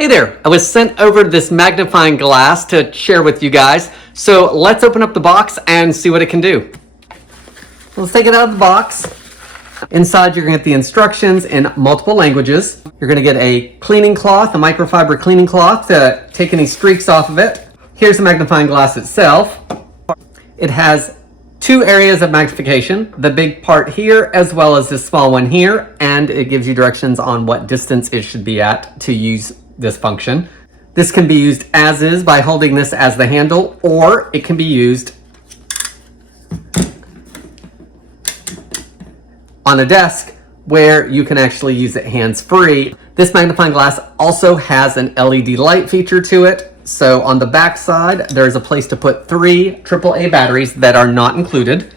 Hey there, I was sent over this magnifying glass to share with you guys. So let's open up the box and see what it can do. Let's take it out of the box. Inside you're gonna get the instructions in multiple languages. You're gonna get a cleaning cloth, a microfiber cleaning cloth to take any streaks off of it. Here's the magnifying glass itself. It has two areas of magnification, the big part here as well as this small one here, and it gives you directions on what distance it should be at to use this function. This can be used as is by holding this as the handle, or it can be used on a desk where you can actually use it hands-free. This magnifying glass also has an LED light feature to it. So on the back side, there's a place to put 3 AAA batteries that are not included.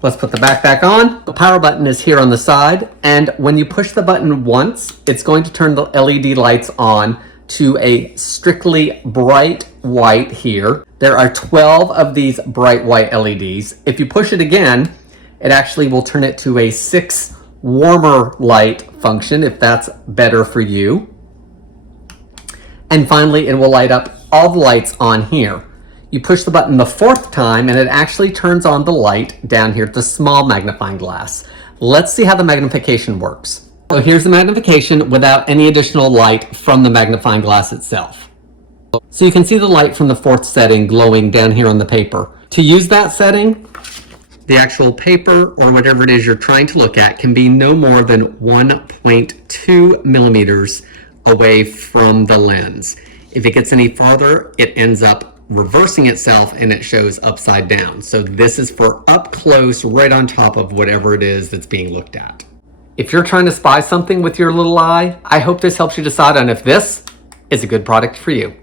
Let's put the back back on. The power button is here on the side, and when you push the button once, it's going to turn the LED lights on to a strictly bright white here. There are 12 of these bright white LEDs. If you push it again, it actually will turn it to a 6 warmer light function, if that's better for you. And finally, it will light up all the lights on here. You push the button the 4th time and it actually turns on the light down here at the small magnifying glass. Let's see how the magnification works. So here's the magnification without any additional light from the magnifying glass itself. So you can see the light from the 4th setting glowing down here on the paper. To use that setting, the actual paper or whatever it is you're trying to look at can be no more than 1.2 millimeters away from the lens. If it gets any farther, it ends up reversing itself and it shows upside down. So this is for up close, right on top of whatever it is that's being looked at. If you're trying to spy something with your little eye, I hope this helps you decide on if this is a good product for you.